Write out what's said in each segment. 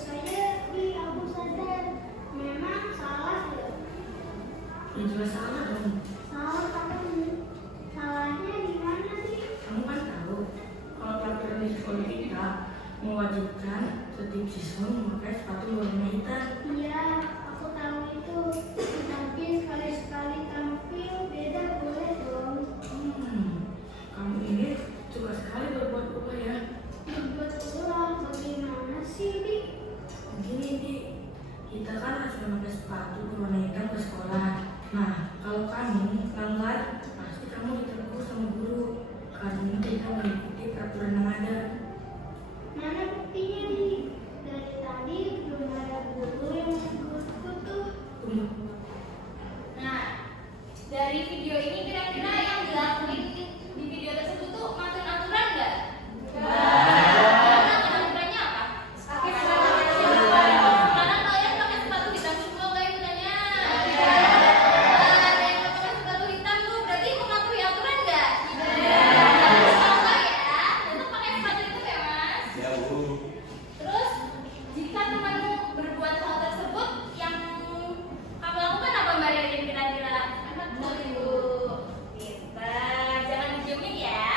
saja, aku sadar. Memang salah ya? Ya jelas salah dong. Salah tapi salahnya di mana sih? Kamu kan tahu kalau peraturan di sekolah kita mewajibkan setiap siswa memakai sepatu berwarna hitam. Iya, aku tahu itu. Tapi sekali-sekali tampil beda boleh dong. Kamu ini suka sekali berbuat ulah ya. Berbuat ulah bagaimana sih, Di? Begini Di, kita kan harus memakai sepatu berwarna hitam ke sekolah. Nah, kalau kamu melanggar, pasti kamu ditegur sama guru karena kita mengikuti peraturan yang ada. Mana buktinya, Di? Dari tadi belum ada guru yang negurku tuh. Nah, dari video ini kira-kira yang dilakuin di video tersebut tuh ngatur aturan nggak? Aturannya apa? Pakai sepatu hitam. Karena kalian pakai sepatu hitam semua nggak ikutannya? Ada yang pakai sepatu hitam tuh berarti mematuhi aturan nggak? Kalau nggak ya, tetap pakai sepatu hitam ya mas? Ya Bu. Terus jika temanmu berbuat hal tersebut yang kamu lakukan apa Mbak Ririn kira-kira? Tunggu. Pintar, jangan didiemin ya.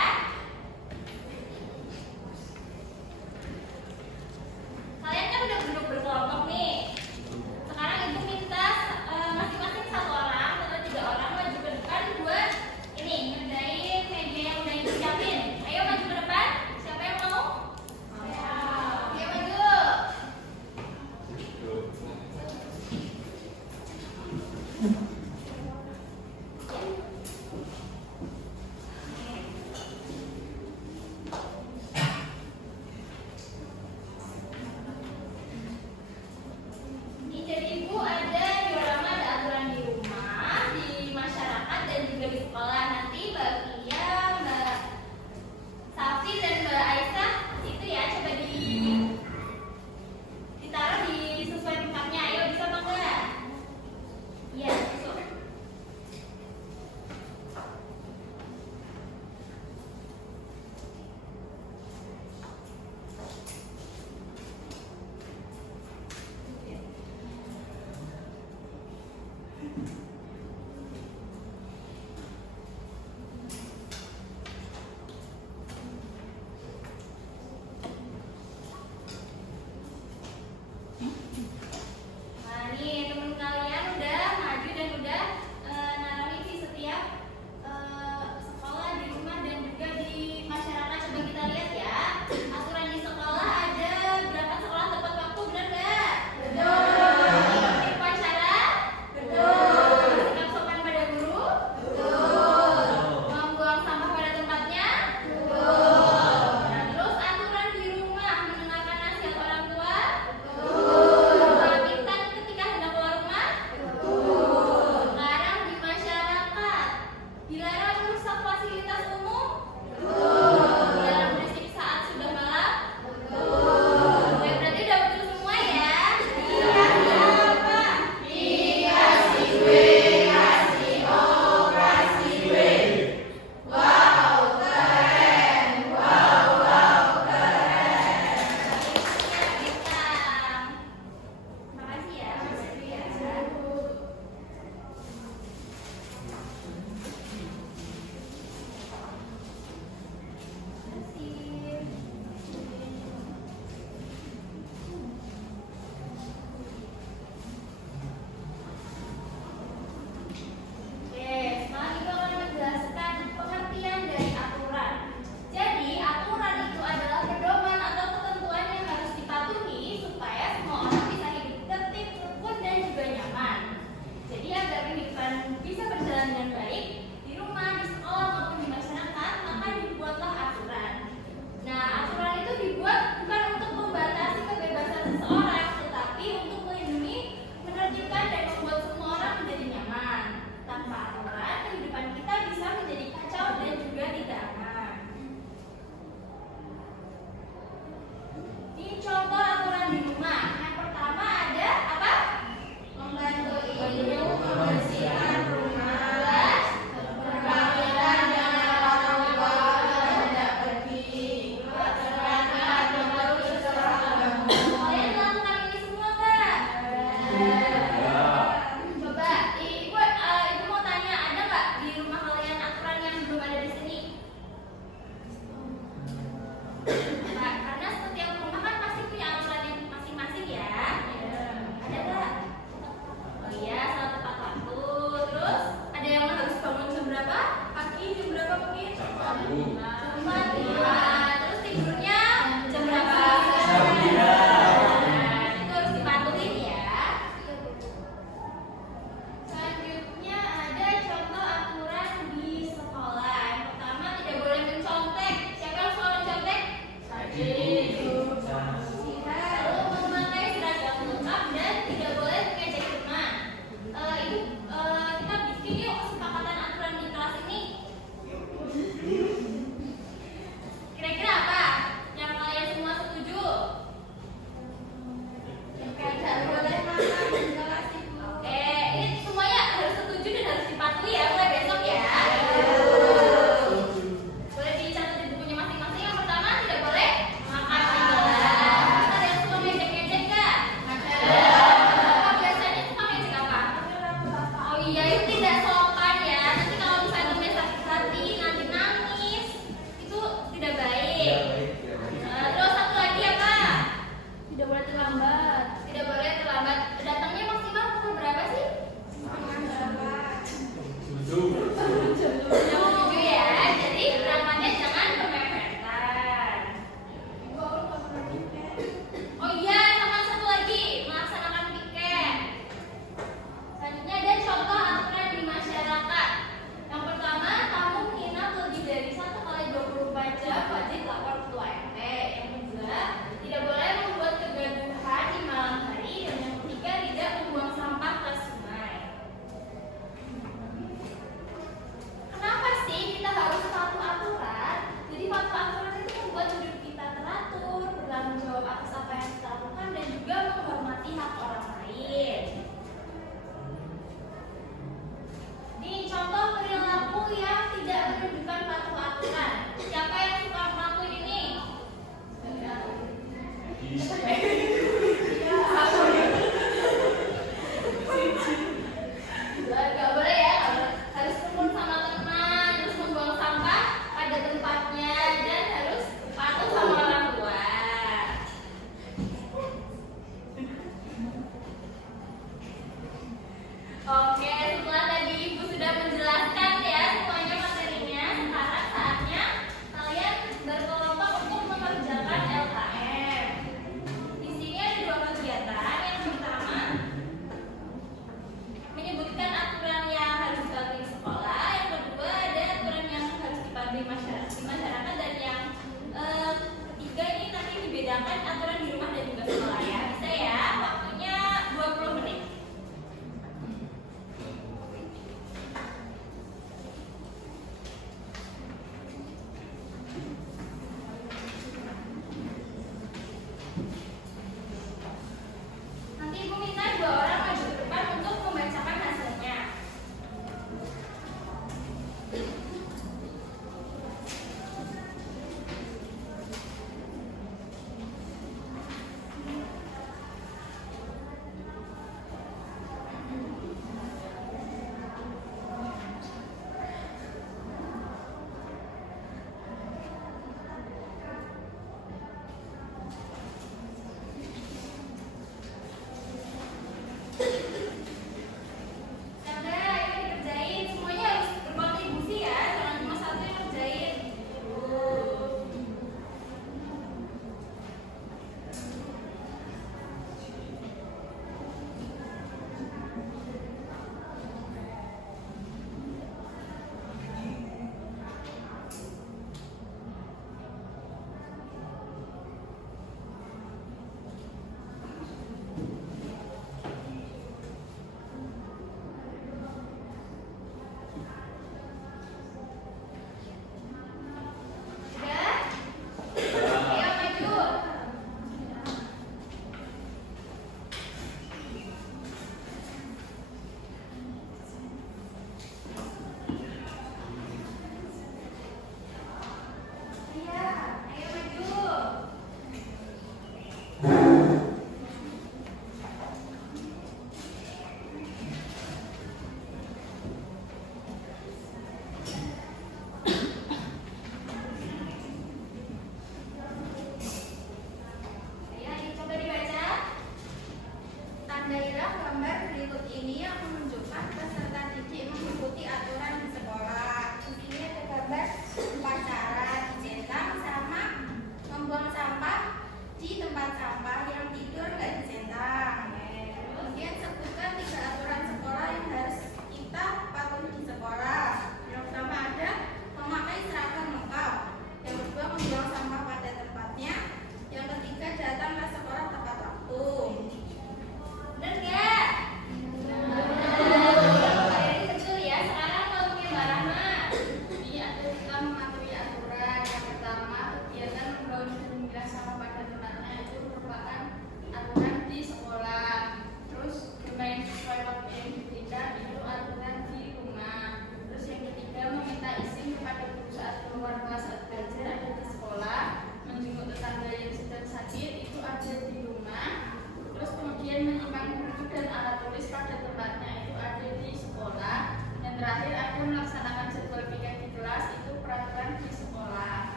Mbak Rahma. Jadi kita mematuhi aturan. Yang pertama, kegiatan membawa dan sampah pada tempatnya itu merupakan aturan di sekolah. Terus bermain sesuai waktu yang diberikan itu aturan di rumah. Terus yang ketiga, meminta izin kepada guru saat keluar kelas saat belajar ada di sekolah. Menjenguk tetangga yang sedang sakit itu ada di rumah. Terus kemudian menyimpan buku dan alat tulis pada tempatnya itu ada di sekolah. Yang terakhir, ada melaksanakan jadwal pikir di kelas itu peraturan di sekolah.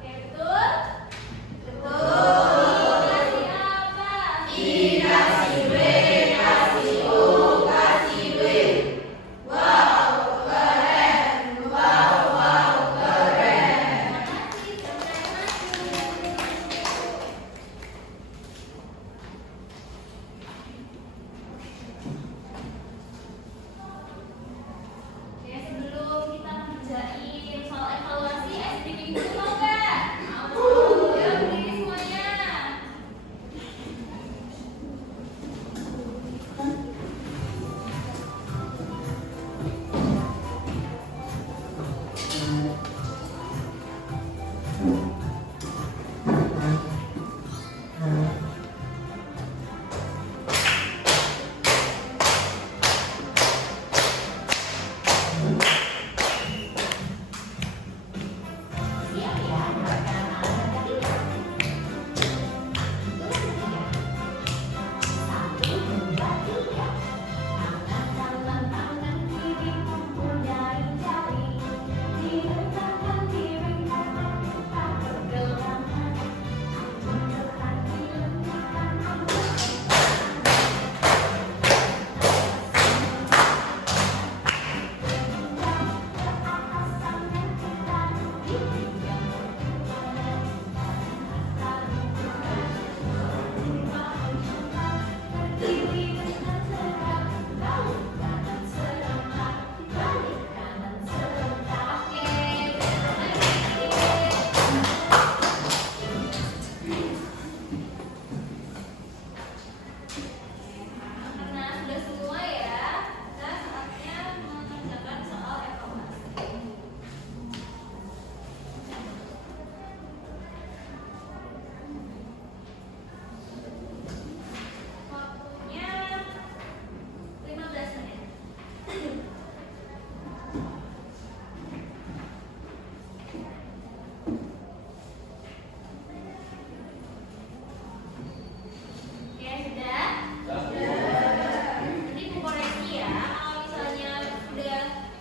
Oke, betul? Betul. Kasih apa? Dikasih B, kasih O, kasih B. Wow, keren. Wow, keren. Makasih, terima kasih. Oke, sebelum kita ngerjain soal evaluasi, bikin dulu mau nggak? Mau. Ya, berdiri semuanya. Karena sudah semua ya, kita saatnya mengerjakan soal evaluasi. Waktunya 15 menit. Oke, sudah? Nanti Bu koreksi ya,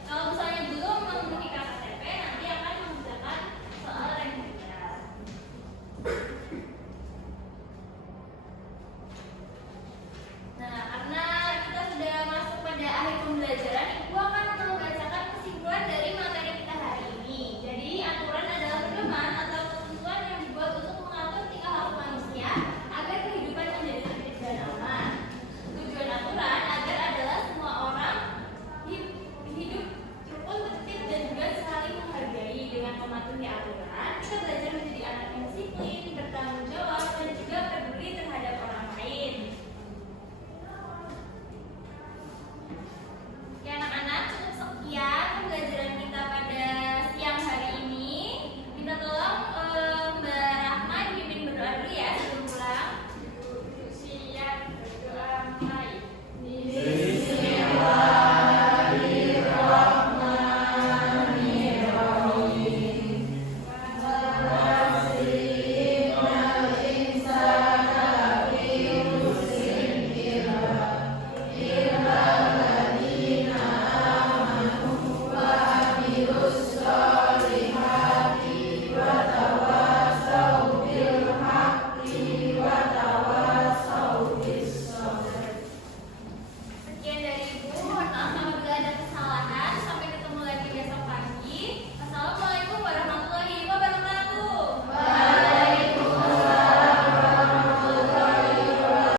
kalau misalnya belum memenuhi KTP, nanti akan mengerjakan soal remedial. Nah, karena kita sudah masuk pada akhir pembelajaran, Ibu akan membacakan kesimpulan dari materi kita hari ini. Jadi, aturan adalah pedoman atau ketentuan yang dibuat untuk mengatur tingkah laku manusia agar kehidupan menjadi tertib dan aman. Tujuan aturan agar adalah semua orang hidup rukun, tertib, dan juga saling menghargai. Dengan mematuhi aturan, kita belajar menjadi anak yang disiplin, bertanggung jawab,